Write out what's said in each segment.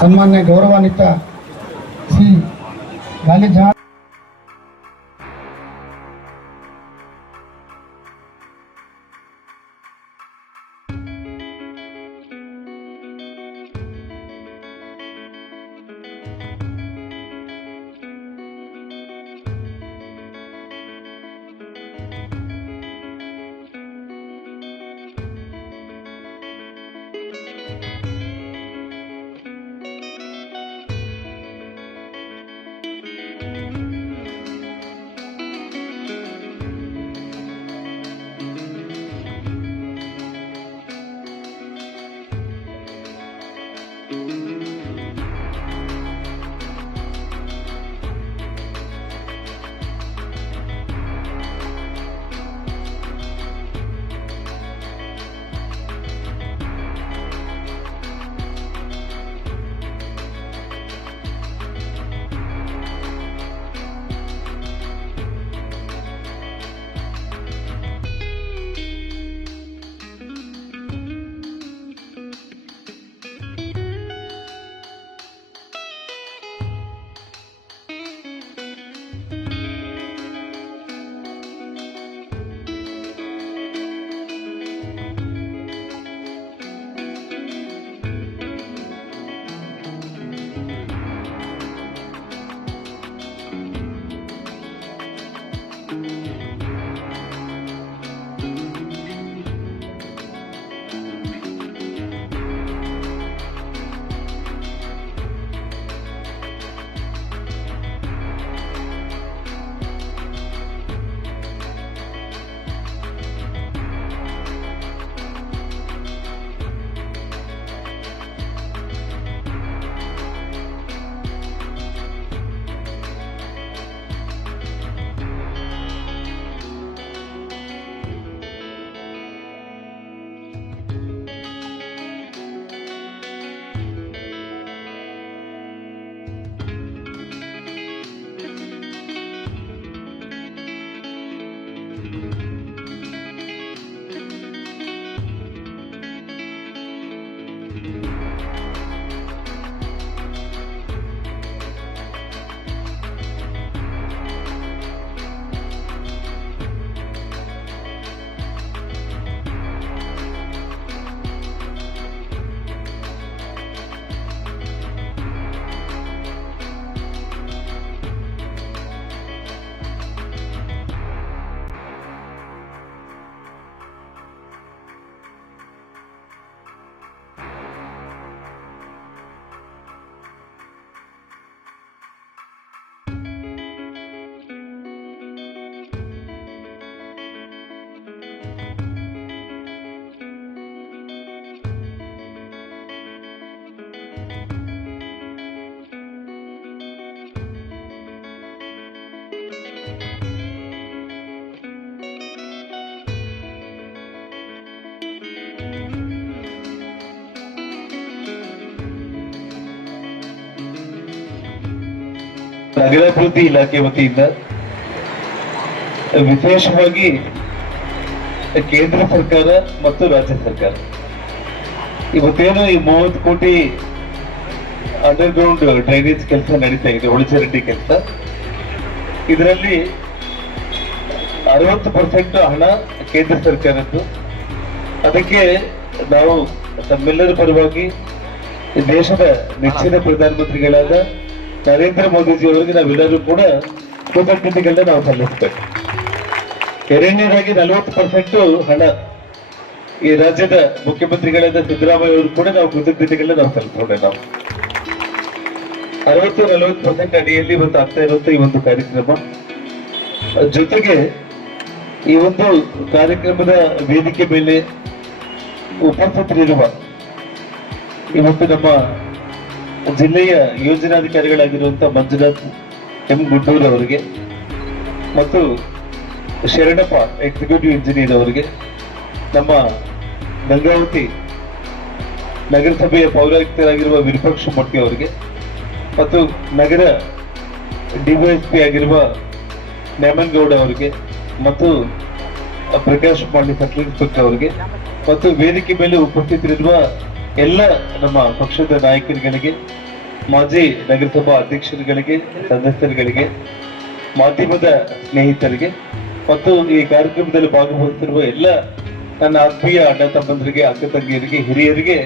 ಸನ್ಮಾನ್ಯ ಗೌರವಾನ್ವಿತ ಶ್ರೀ ಗಾಲಿ ಜನಾರ್ದನ್ ನಗರಾಭಿವೃದ್ಧಿ ಇಲಾಖೆ ವತಿಯಿಂದ ವಿಶೇಷವಾಗಿ ಕೇಂದ್ರ ಸರ್ಕಾರ ಮತ್ತು ರಾಜ್ಯ ಸರ್ಕಾರ ಇವತ್ತೇನು ಈ 30 ಕೋಟಿ ಅಂಡರ್ ಗ್ರೌಂಡ್ ಡ್ರೈನೇಜ್ ಕೆಲಸ ನಡೀತಾ ಇದೆ, ಒಳಚರಂಡಿ ಕೆಲಸ. ಇದರಲ್ಲಿ 60% ಹಣ ಕೇಂದ್ರ ಸರ್ಕಾರದ್ದು. ಅದಕ್ಕೆ ನಾವು ತಮ್ಮೆಲ್ಲರ ಪರವಾಗಿ ದೇಶದ ನೆಚ್ಚಿನ ಪ್ರಧಾನಮಂತ್ರಿಗಳಾದ ನರೇಂದ್ರ ಮೋದಿಜಿ ಅವರಿಗೆ ನಾವೆಲ್ಲರೂ ಕೂಡ ಕೃತಜ್ಞತೆಗಳನ್ನ ನಾವು ಸಲ್ಲಿಸಬೇಕು. ಎರಡನೇದಾಗಿ 40% ಹಣ ಈ ರಾಜ್ಯದ ಮುಖ್ಯಮಂತ್ರಿಗಳಾದ ಸಿದ್ದರಾಮಯ್ಯ ಅವರು ಕೂಡ ನಾವು ಕೃತಜ್ಞತೆಗಳನ್ನ ನಾವು ಸಲ್ಲಿಸೋಣ. ನಾವು 60-40% ಅಡಿಯಲ್ಲಿ ಇವತ್ತು ಆಗ್ತಾ ಇರುವಂತ ಈ ಒಂದು ಕಾರ್ಯಕ್ರಮ. ಜೊತೆಗೆ ಈ ಒಂದು ಕಾರ್ಯಕ್ರಮದ ವೇದಿಕೆ ಮೇಲೆ ಉಪಸ್ಥಿತರಿರುವ ಇವತ್ತು ನಮ್ಮ ಜಿಲ್ಲೆಯ ಯೋಜನಾಧಿಕಾರಿಗಳಾಗಿರುವಂತಹ ಮಂಜುನಾಥ್ ಎಂ ಗುಡ್ಡೂರ್ ಅವರಿಗೆ ಮತ್ತು ಶರಣಪ್ಪ ಎಕ್ಸಿಕ್ಯೂಟಿವ್ ಇಂಜಿನಿಯರ್ ಅವರಿಗೆ, ನಮ್ಮ ಗಂಗಾವತಿ ನಗರಸಭೆಯ ಪೌರಾಯುಕ್ತರಾಗಿರುವ ವಿರೂಪಾಕ್ಷ ಮೊಟ್ಟಿ ಅವರಿಗೆ ಮತ್ತು ನಗರ ಡಿವೈಎಸ್ಪಿ ಆಗಿರುವ ನೇಮನಗೌಡ ಅವರಿಗೆ ಮತ್ತು ಪ್ರಕಾಶ್ ಪಾಂಡೆ ಸರ್ಕಲ್ ಇನ್ಸ್ಪೆಕ್ಟರ್ ಅವರಿಗೆ ಮತ್ತು ವೇದಿಕೆ ಮೇಲೆ ಉಪಸ್ಥಿತರಿರುವ ಎಲ್ಲ ನಮ್ಮ ಪಕ್ಷದ ನಾಯಕರುಗಳಿಗೆ ಮಾಜಿ ನಗರಸಭಾ ಅಧ್ಯಕ್ಷರುಗಳಿಗೆ, ಸದಸ್ಯರುಗಳಿಗೆ, ಮಾಧ್ಯಮದ ಸ್ನೇಹಿತರಿಗೆ ಮತ್ತು ಈ ಕಾರ್ಯಕ್ರಮದಲ್ಲಿ ಭಾಗವಹಿಸಿರುವ ಎಲ್ಲ ನನ್ನ ಆತ್ಮೀಯ ಅಣ್ಣ ತಮ್ಮಂದರಿಗೆ, ಅಕ್ಕ ತಂಗಿಯರಿಗೆ, ಹಿರಿಯರಿಗೆ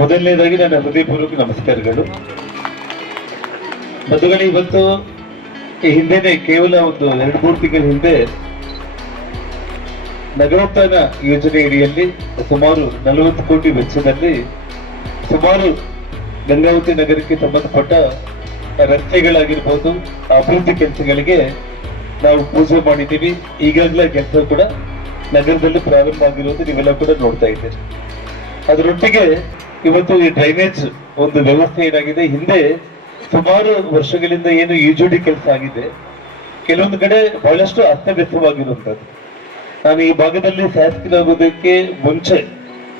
ಮೊದಲನೇದಾಗಿ ನನ್ನ ಹೃದಯಪೂರ್ವಕ ನಮಸ್ಕಾರಗಳು. ಬಂಧುಗಳೇ, ಇವತ್ತು ಈ ಹಿಂದೆನೆ ಕೇವಲ ಒಂದು 2-3 ತಿಂಗಳ ಹಿಂದೆ ನಗರೋತ್ಥಾನ ಯೋಜನೆ ಅಡಿಯಲ್ಲಿ ಸುಮಾರು 40 ಕೋಟಿ ವೆಚ್ಚದಲ್ಲಿ ಸುಮಾರು ಗಂಗಾವತಿ ನಗರಕ್ಕೆ ಸಂಬಂಧಪಟ್ಟ ರಸ್ತೆಗಳಾಗಿರ್ಬೋದು, ಅಭಿವೃದ್ಧಿ ಕೆಲಸಗಳಿಗೆ ನಾವು ಪೂಜೆ ಮಾಡಿದ್ದೀವಿ. ಈಗಾಗಲೇ ಕೆಲಸ ಕೂಡ ನಗರದಲ್ಲಿ ಪ್ರಾರಂಭ ಆಗಿರೋದು ನೀವೆಲ್ಲ ಕೂಡ ನೋಡ್ತಾ ಇದ್ದೀರಿ. ಅದರೊಟ್ಟಿಗೆ ಇವತ್ತು ಈ ಡ್ರೈನೇಜ್ ಒಂದು ವ್ಯವಸ್ಥೆ ಏನಾಗಿದೆ, ಹಿಂದೆ ಸುಮಾರು ವರ್ಷಗಳಿಂದ ಏನು ಯುಜುಡಿ ಕೆಲಸ ಆಗಿದೆ, ಕೆಲವೊಂದು ಕಡೆ ಬಹಳಷ್ಟು ಅಸ್ತವ್ಯಸ್ತವಾಗಿರುವಂತದ್ದು. ನಾನು ಈ ಭಾಗದಲ್ಲಿ ಶಾಸಕರಾಗೋದಕ್ಕೆ ಮುಂಚೆ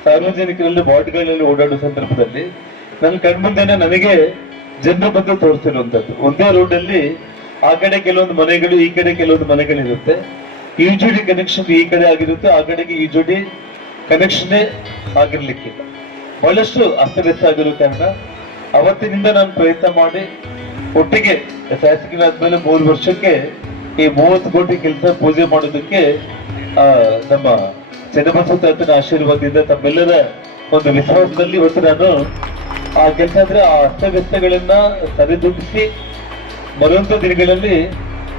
ಸಾರ್ವಜನಿಕರಲ್ಲಿ ವಾರ್ಡ್ಗಳಲ್ಲಿ ಓಡಾಡುವ ಸಂದರ್ಭದಲ್ಲಿ ನನ್ನ ಕಣ್ಮುಂದೆನೆ ನನಗೆ ಜನರು ಬಂದು ತೋರಿಸಿರುವಂತದ್ದು. ಒಂದೇ ರೋಡಲ್ಲಿ ಆ ಕಡೆ ಕೆಲವೊಂದು ಮನೆಗಳು, ಈ ಕಡೆ ಕೆಲವೊಂದು ಮನೆಗಳಿರುತ್ತೆ. ಯುಜುಡಿ ಕನೆಕ್ಷನ್ ಈ ಕಡೆ ಆಗಿರುತ್ತೆ, ಆ ಕಡೆಗೆ ಯುಜುಡಿ ಕನೆಕ್ಷನ್ ಆಗಿರ್ಲಿಕ್ಕಿಲ್ಲ. ಬಹಳಷ್ಟು ಅಸ್ತವ್ಯಸ್ತ ಆಗಿರೋ ಕಾರಣ ಅವತ್ತಿನಿಂದ ನಾನು ಪ್ರಯತ್ನ ಮಾಡಿ ಒಟ್ಟಿಗೆ ಶಾಸಕರಾದ್ಮೇಲೆ 3 ವರ್ಷಕ್ಕೆ ಈ 30 ಕೋಟಿ ಕೆಲಸ ಪೂಜೆ ಮಾಡೋದಕ್ಕೆ ನಮ್ಮ ಚನ್ನಬಸವ ತಾತನ ಆಶೀರ್ವಾದದಿಂದ, ತಮ್ಮೆಲ್ಲರ ಒಂದು ವಿಶ್ವಾಸದಲ್ಲಿ ಇವತ್ತು ನಾನು ಆ ಕೆಲಸ ಅಂದ್ರೆ ಆ ಅಸ್ತವ್ಯಸ್ತಗಳನ್ನ ಸರಿದೂಗಿಸಿ ಬರುವಂತ ದಿನಗಳಲ್ಲಿ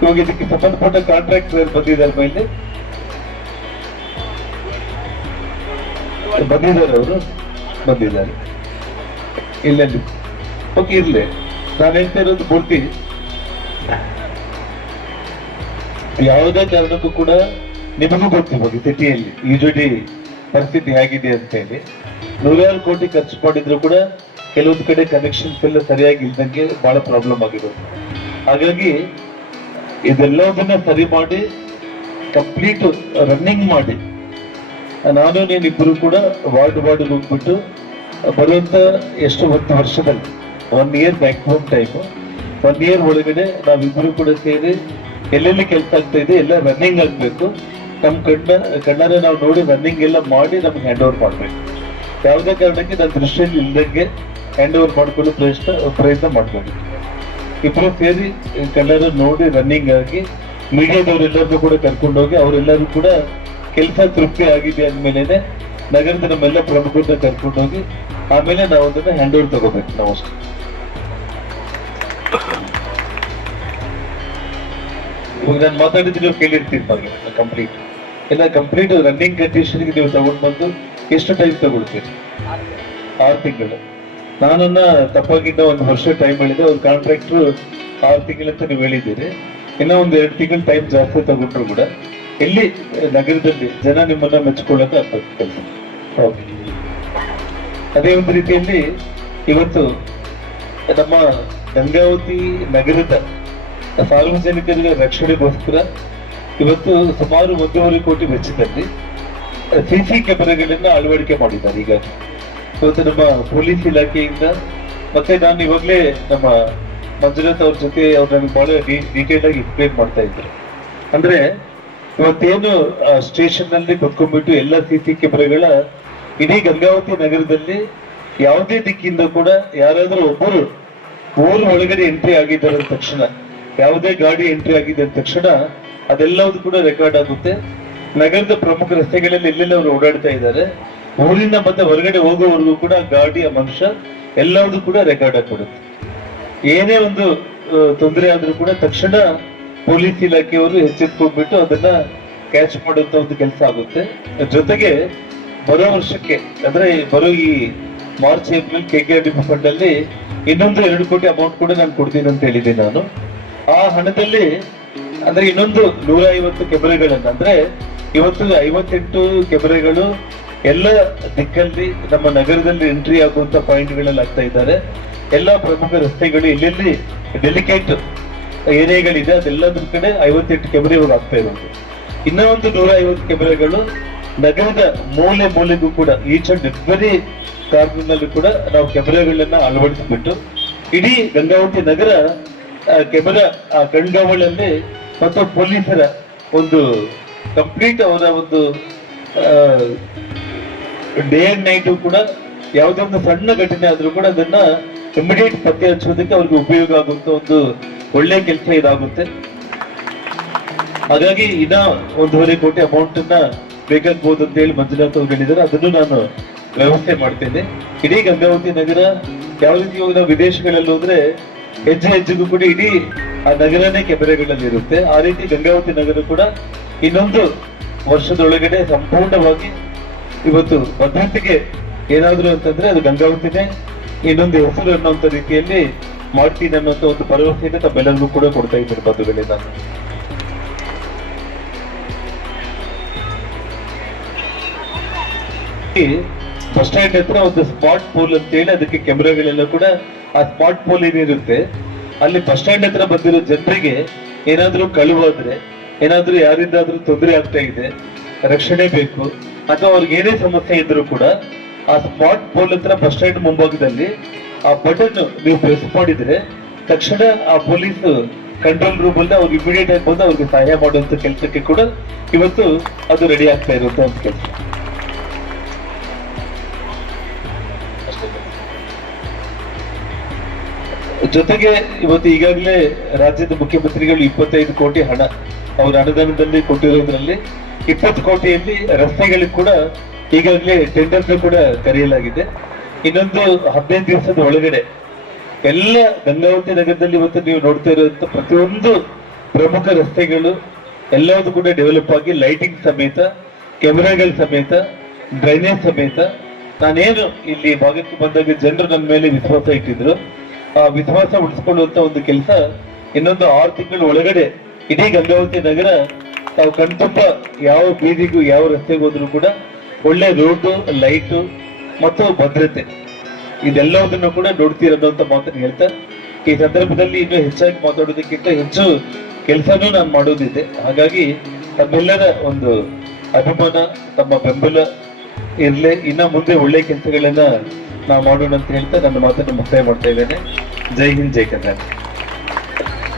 ಇವಾಗ ಇದಕ್ಕೆ ಸಂಬಂಧಪಟ್ಟ ಕಾಂಟ್ರಾಕ್ಟರ್ ಬಂದಿದ್ದಾರೆ, ಅವರು ಬಂದಿದ್ದಾರೆ ಇಲ್ಲಲ್ಲಿ. ಓಕೆ, ಇರ್ಲಿ. ನಾನು ಹೇಳ್ತಾ ಇರೋದು ಪೂರ್ತಿ ಯಾವುದೇ ಕಾರಣಕ್ಕೂ ಕೂಡ ನಿಮಗೂ ಗೊತ್ತಿರ್ಬೋದು ಸಿಟಿಯಲ್ಲಿ ಯುಜುಡಿ ಪರಿಸ್ಥಿತಿ ಹೇಗಿದೆ ಅಂತ ಹೇಳಿ. 100 ಕೋಟಿ ಖರ್ಚು ಮಾಡಿದ್ರು ಕೂಡ ಕೆಲವೊಂದು ಕಡೆ ಕನೆಕ್ಷನ್ಸ್ ಎಲ್ಲ ಸರಿಯಾಗಿ ಇಲ್ದಂಗೆ ಬಹಳ ಪ್ರಾಬ್ಲಮ್ ಆಗಿರೋದು. ಹಾಗಾಗಿ ಇದೆಲ್ಲದನ್ನ ಸರಿ ಮಾಡಿ ಕಂಪ್ಲೀಟ್ ರನ್ನಿಂಗ್ ಮಾಡಿ ನಾನು ನೀನಿಬ್ಬರು ಕೂಡ ವಾರ್ಡ್ ಹೋಗ್ಬಿಟ್ಟು ಬರುವಂತ ಎಷ್ಟು 1 ವರ್ಷದಲ್ಲಿ 1 ಇಯರ್ ಮ್ಯಾಕ್ಸಿಮಮ್ ಟೈಮು, 1 ಇಯರ್ ಒಳಗಡೆ ನಾವಿಬ್ಬರು ಕೂಡ ಸೇರಿ ಎಲ್ಲೆಲ್ಲಿ ಕೆಲಸ ಆಗ್ತಾ ಇದೆ ಎಲ್ಲ ರನ್ನಿಂಗ್ ಆಗ್ಬೇಕು. ನಮ್ಮ ಕಣ್ಣಾರೆ ನಾವು ನೋಡಿ ರನ್ನಿಂಗ್ ಎಲ್ಲ ಮಾಡಿ ನಮ್ಗೆ ಹ್ಯಾಂಡ್ ಓವರ್ ಮಾಡ್ಬೇಕು. ಯಾವುದೇ ಕಾರಣಕ್ಕೆ ನನ್ನ ದೃಷ್ಟಿಯಲ್ಲಿ ಇಲ್ದಂಗೆ ಹ್ಯಾಂಡ್ ಓವರ್ ಮಾಡ್ಕೊಳ್ಳೋ ಪ್ರಯತ್ನ ಮಾಡ್ಬೇಕು. ಇಬ್ಬರು ಸೇರಿ ಕಣ್ಣಾರೆ ನೋಡಿ ರನ್ನಿಂಗ್ ಆಗಿ ಮೀಡಿಯಾದವರೆಲ್ಲರನ್ನೂ ಕೂಡ ಕರ್ಕೊಂಡೋಗಿ ಅವರೆಲ್ಲರೂ ಕೂಡ ಕೆಲಸ ತೃಪ್ತಿ ಆಗಿದೆ ಅಂದ್ಮೇಲೆ ನಗರದ ನಮ್ಮೆಲ್ಲ ಪ್ರಮುಖರನ್ನ ಕರ್ಕೊಂಡೋಗಿ ಆಮೇಲೆ ನಾವು ಅದನ್ನ ಹ್ಯಾಂಡ್ ಓವರ್ ತಗೋಬೇಕು. ನಾವು ಅಷ್ಟೇ. ಇವಾಗ ನಾನು ಮಾತಾಡಿದ್ರೆ ನೀವು ಕೇಳಿರ್ತೀರಿ ಬಗ್ಗೆ ಕಂಪ್ಲೀಟ್ ರನ್ನಿಂಗ್ ಕಂಡೀಷನ್ಗೆ ನೀವು ತಗೊಂಡು ಬಂದು ಎಷ್ಟು ಟೈಮ್ ತಗೊಳ್ತೀರಿ? 6 ತಿಂಗಳು. ನಾನನ್ನ ತಪ್ಪಾಗಿದ್ದ 1 ವರ್ಷ ಟೈಮ್ ಹೇಳಿದೆ. ಅವ್ರ ಕಾಂಟ್ರಾಕ್ಟ್ರು 6 ತಿಂಗಳಂತ ನೀವು ಹೇಳಿದ್ದೀರಿ. ಇನ್ನೂ ಒಂದು 2 ತಿಂಗಳು ಟೈಮ್ ಜಾಸ್ತಿ ತಗೊಂಡ್ರು ಕೂಡ ಎಲ್ಲಿ ನಗರದಲ್ಲಿ ಜನ ನಿಮ್ಮನ್ನ ಮೆಚ್ಕೊಳ್ಳೋಕೆ ಆಗ್ತದೆ ಕೆಲಸ. ಓಕೆ, ಅದೇ ಒಂದು ರೀತಿಯಲ್ಲಿ ಇವತ್ತು ನಮ್ಮ ಗಂಗಾವತಿ ನಗರದ ಸಾರ್ವಜನಿಕರ ರಕ್ಷಣೆಗೋಸ್ಕರ ಇವತ್ತು ಸುಮಾರು 1.5 ಕೋಟಿ ವೆಚ್ಚದಲ್ಲಿ ಸಿಸಿ ಕ್ಯಾಮೆರಾಗಳನ್ನ ಅಳವಡಿಕೆ ಮಾಡಿದ್ದಾರೆ. ಈಗ ಇವತ್ತು ನಮ್ಮ ಪೊಲೀಸ್ ಇಲಾಖೆಯಿಂದ ಮತ್ತೆ ನಾನು ಇವಾಗಲೇ ನಮ್ಮ ಮಂಜುನಾಥ್ ಅವ್ರ ಜೊತೆ ಅವ್ರು ನನಗೆ ಬಹಳ ಡೀಟೇಲ್ ಆಗಿ ಎಕ್ಸ್ಪ್ಲೇನ್ ಮಾಡ್ತಾ ಇದ್ರು. ಅಂದ್ರೆ ಇವತ್ತೇನು ಸ್ಟೇಷನ್ ನಲ್ಲಿ ಕುತ್ಕೊಂಡ್ಬಿಟ್ಟು ಎಲ್ಲ ಸಿಸಿ ಕ್ಯಾಮೆರಾಗಳ ಇಡೀ ಗಂಗಾವತಿ ನಗರದಲ್ಲಿ ಯಾವುದೇ ದಿಕ್ಕಿಂದ ಕೂಡ ಯಾರಾದ್ರೂ ಒಬ್ಬರು ಊರು ಒಳಗಡೆ ಎಂಟ್ರಿ ಆಗಿದ್ದಾರೆ ಅಂದ ತಕ್ಷಣ, ಯಾವುದೇ ಗಾಡಿ ಎಂಟ್ರಿ ಆಗಿದೆ ಅಂದ ತಕ್ಷಣ ಅದೆಲ್ಲವೂ ಕೂಡ ರೆಕಾರ್ಡ್ ಆಗುತ್ತೆ. ನಗರದ ಪ್ರಮುಖ ರಸ್ತೆಗಳಲ್ಲಿ ಎಲ್ಲೆಲ್ಲ ಅವರು ಓಡಾಡ್ತಾ ಇದ್ದಾರೆ, ಊರಿಂದ ಮತ್ತೆ ಹೊರಗಡೆ ಹೋಗೋವರೆಗೂ ಕೂಡ ಗಾಡಿಯ ಮನುಷ್ಯ ಎಲ್ಲವೂ ಕೂಡ ರೆಕಾರ್ಡ್ ಆಗಿಬಿಡುತ್ತೆ. ಏನೇ ಒಂದು ತೊಂದರೆ ಆದ್ರೂ ಕೂಡ ತಕ್ಷಣ ಪೊಲೀಸ್ ಇಲಾಖೆಯವರು ಎಚ್ಚೆತ್ಕೊಂಡ್ಬಿಟ್ಟು ಅದನ್ನ ಕ್ಯಾಚ್ ಮಾಡುವಂತ ಒಂದು ಕೆಲಸ ಆಗುತ್ತೆ. ಜೊತೆಗೆ ಬರೋ ವರ್ಷಕ್ಕೆ ಅಂದ್ರೆ ಬರೋ ಈ ಮಾರ್ಚ್ ಏಪ್ರಿಲ್ KKRDP ಫಂಡ್ ಅಲ್ಲಿ ಇನ್ನೊಂದು 2 ಕೋಟಿ ಅಮೌಂಟ್ ಕೂಡ ನಾನು ಕೊಡ್ತೀನಿ ಅಂತ ಹೇಳಿದ್ದೀನಿ ನಾನು. ಆ ಹಣದಲ್ಲಿ ಅಂದ್ರೆ ಇನ್ನೊಂದು 150 ಕ್ಯಾಮೆರಾಗಳನ್ನ, ಅಂದ್ರೆ ಇವತ್ತು 58 ಕ್ಯಾಮೆರಾಗಳು ಎಲ್ಲ ದಿಕ್ಕಲ್ಲಿ ನಮ್ಮ ನಗರದಲ್ಲಿ ಎಂಟ್ರಿ ಆಗುವಂತ ಪಾಯಿಂಟ್ಗಳಲ್ಲಿ ಆಗ್ತಾ ಇದ್ದಾರೆ. ಎಲ್ಲ ಪ್ರಮುಖ ರಸ್ತೆಗಳು ಎಲ್ಲೆಲ್ಲಿ ಡೆಲಿಕೇಟ್ ಏರಿಯಾಗಳಿದೆ ಅದೆಲ್ಲದ್ರ ಕಡೆ 58 ಕ್ಯಾಮೆರಾ ಇವಾಗ ಆಗ್ತಾ ಇರೋದು. ಇನ್ನೂ ಒಂದು 150 ಕ್ಯಾಮೆರಾಗಳು ನಗರದ ಮೂಲೆಗೂ ಕೂಡ ಈಚ್ ಅಂಡ್ ಎವ್ರಿ ಕಾರ್ನರ್ನಲ್ಲೂ ಕೂಡ ನಾವು ಕ್ಯಾಮೆರಾಗಳನ್ನ ಅಳವಡಿಸಿಬಿಟ್ಟು ಇಡೀ ಗಂಗಾವತಿ ನಗರ ಕ್ಯಾಮೆರಾ ಕಣ್ಗಾವಲಲ್ಲಿ ಮತ್ತು ಪೊಲೀಸರ ಒಂದು ಕಂಪ್ಲೀಟ್ ಅವರ ಒಂದು ಡೇ ಅಂಡ್ ನೈಟ್ ಕೂಡ ಯಾವುದೇ ಒಂದು ಸಣ್ಣ ಘಟನೆ ಆದ್ರೂ ಕೂಡ ಅದನ್ನ ಇಮಿಡಿಯೇಟ್ ಪತ್ತೆ ಹಚ್ಚೋದಕ್ಕೆ ಅವ್ರಿಗೆ ಉಪಯೋಗ ಆಗುವಂತ ಒಂದು ಒಳ್ಳೆ ಕೆಲಸ ಇದಾಗುತ್ತೆ. ಹಾಗಾಗಿ ಇನ್ನ 1.5 ಕೋಟಿ ಅಮೌಂಟ್ ಅನ್ನ ಬೇಕಾಗ್ಬೋದು ಅಂತ ಹೇಳಿ ಮಂಜುನಾಥ್ ಅವ್ರು ಹೇಳಿದ್ದಾರೆ. ಅದನ್ನು ನಾನು ವ್ಯವಸ್ಥೆ ಮಾಡ್ತೇನೆ. ಇಡೀ ಗಂಗಾವತಿ ನಗರ ಯಾವ ರೀತಿ ಇವಾಗ ನಾವು ವಿದೇಶಗಳಲ್ಲಿ ಹೋದ್ರೆ ಹೆಜ್ಜೆ ಹೆಜ್ಜೆಗೂ ಕೂಡ ಇಡೀ ಆ ನಗರನೇ ಕ್ಯಾಮೆರಾಗಳಲ್ಲಿ ಇರುತ್ತೆ. ಆ ರೀತಿ ಗಂಗಾವತಿ ನಗರ ಕೂಡ ಇನ್ನೊಂದು ವರ್ಷದೊಳಗಡೆ ಸಂಪೂರ್ಣವಾಗಿ ಇವತ್ತು ಭದ್ರತೆಗೆ ಏನಾದ್ರು ಅಂತಂದ್ರೆ ಅದು ಗಂಗಾವತಿನೇ ಇನ್ನೊಂದು ಹೆಸರು ಅನ್ನೋಂಥ ರೀತಿಯಲ್ಲಿ ಮಾಡ್ತೀನಿ ಅನ್ನೋಂಥ ಒಂದು ಭರವಸೆಯನ್ನು ತಮ್ಮೆಲ್ಲರಿಗೂ ಕೂಡ ಕೊಡ್ತಾ ಇದ್ದೀನಿ ಬಂಧುಗಳೇ. ನಾನು ಬಸ್ ಸ್ಟ್ಯಾಂಡ್ ಹತ್ರ ಒಂದು ಸ್ಮಾರ್ಟ್ ಪೋಲ್ ಅಂತ ಹೇಳಿ ಅದಕ್ಕೆ ಕ್ಯಾಮೆರಾಗಳೆಲ್ಲ ಕೂಡ ಆ ಸ್ಮಾರ್ಟ್ ಪೋಲ್ ಏನಿರುತ್ತೆ ಅಲ್ಲಿ ಬಸ್ ಸ್ಟ್ಯಾಂಡ್ ಹತ್ರ ಬಂದಿರೋ ಜನರಿಗೆ ಏನಾದ್ರೂ ಕಳುವಾದ್ರೆ, ಏನಾದ್ರೂ ಯಾರಿಂದಾದ್ರೂ ತೊಂದರೆ ಆಗ್ತಾ ಇದೆ, ರಕ್ಷಣೆ ಬೇಕು ಅಥವಾ ಅವ್ರಿಗೆ ಏನೇ ಸಮಸ್ಯೆ ಇದ್ರೂ ಕೂಡ ಆ ಸ್ಮಾರ್ಟ್ ಪೋಲ್ ಹತ್ರ ಬಸ್ ಸ್ಟ್ಯಾಂಡ್ ಮುಂಭಾಗದಲ್ಲಿ ಆ ಬಟನ್ ನೀವು ಪ್ರೆಸ್ ಮಾಡಿದ್ರೆ ತಕ್ಷಣ ಆ ಪೊಲೀಸ್ ಕಂಟ್ರೋಲ್ ರೂಮ್ ಅಲ್ಲಿ ಅವ್ರಿಗೆ ಇಮಿಡಿಯೇಟ್ ಆಗಿ ಬಂದು ಅವ್ರಿಗೆ ಸಹಾಯ ಮಾಡುವಂತ ಕೆಲಸಕ್ಕೆ ಕೂಡ ಇವತ್ತು ಅದು ರೆಡಿ ಆಗ್ತಾ ಇರುವಂತ ಒಂದು ಕೆಲಸ. ಜೊತೆಗೆ ಇವತ್ತು ಈಗಾಗಲೇ ರಾಜ್ಯದ ಮುಖ್ಯಮಂತ್ರಿಗಳು 25 ಕೋಟಿ ಹಣ ಅವರ ಅನುದಾನದಲ್ಲಿ ಕೊಟ್ಟಿರೋದ್ರಲ್ಲಿ 20 ಕೋಟಿಯಲ್ಲಿ ರಸ್ತೆಗಳಿಗೆ ಕೂಡ ಈಗಾಗಲೇ ಟೆಂಡರ್ ಕೂಡ ಕರೆಯಲಾಗಿದೆ. ಇನ್ನೊಂದು 15 ದಿವಸದ ಒಳಗಡೆ ಎಲ್ಲ ಗಂಗಾವತಿ ನಗರದಲ್ಲಿ ಇವತ್ತು ನೀವು ನೋಡ್ತಾ ಇರುವಂತ ಪ್ರತಿಯೊಂದು ಪ್ರಮುಖ ರಸ್ತೆಗಳು ಎಲ್ಲವೂ ಕೂಡ ಡೆವಲಪ್ ಆಗಿ ಲೈಟಿಂಗ್ ಸಮೇತ, ಕ್ಯಾಮೆರಾಗಳ ಸಮೇತ, ಡ್ರೈನೇಜ್ ಸಮೇತ, ನಾನೇನು ಇಲ್ಲಿ ಭಾಗಕ್ಕೆ ಬಂದಾಗ ಜನರು ನನ್ನ ಮೇಲೆ ವಿಶ್ವಾಸ ಇಟ್ಟಿದ್ರು ಆ ವಿಶ್ವಾಸ ಉಳಿಸ್ಕೊಳ್ಳುವಂತ ಒಂದು ಕೆಲಸ ಇನ್ನೊಂದು 6 ತಿಂಗಳ ಒಳಗಡೆ ಇಡೀ ಗಂಗಾವತಿ ನಗರ ತಾವು ಕಣ್ತುಂಬ ಯಾವ ಬೀದಿಗೂ ಯಾವ ರಸ್ತೆಗೆ ಹೋದ್ರು ಕೂಡ ಒಳ್ಳೆ ರೋಡು, ಲೈಟು ಮತ್ತು ಭದ್ರತೆ ಇದೆಲ್ಲದನ್ನು ಕೂಡ ನೋಡ್ತೀರನ್ನೋ ಅಂತ ಮಾತನ್ನು ಹೇಳ್ತಾ ಈ ಸಂದರ್ಭದಲ್ಲಿ ಇನ್ನೂ ಹೆಚ್ಚಾಗಿ ಮಾತಾಡೋದಕ್ಕಿಂತ ಹೆಚ್ಚು ಕೆಲಸನೂ ನಾನು ಮಾಡೋದಿದೆ. ಹಾಗಾಗಿ ತಮ್ಮೆಲ್ಲರ ಒಂದು ಅಭಿಮಾನ, ತಮ್ಮ ಬೆಂಬಲ ಇರಲಿ. ಇನ್ನ ಮುಂದೆ ಒಳ್ಳೆ ಕೆಲಸಗಳನ್ನ ನಾವು ಮಾಡೋಣ ಅಂತ ಹೇಳ್ತಾ ನನ್ನ ಮಾತನ್ನು ಮುಕ್ತಾಯ ಮಾಡ್ತಾ ಇದ್ದೇನೆ. ಜೈ ಹಿಂದ್, ಜೈ ಕರ್ನಾಟಕ.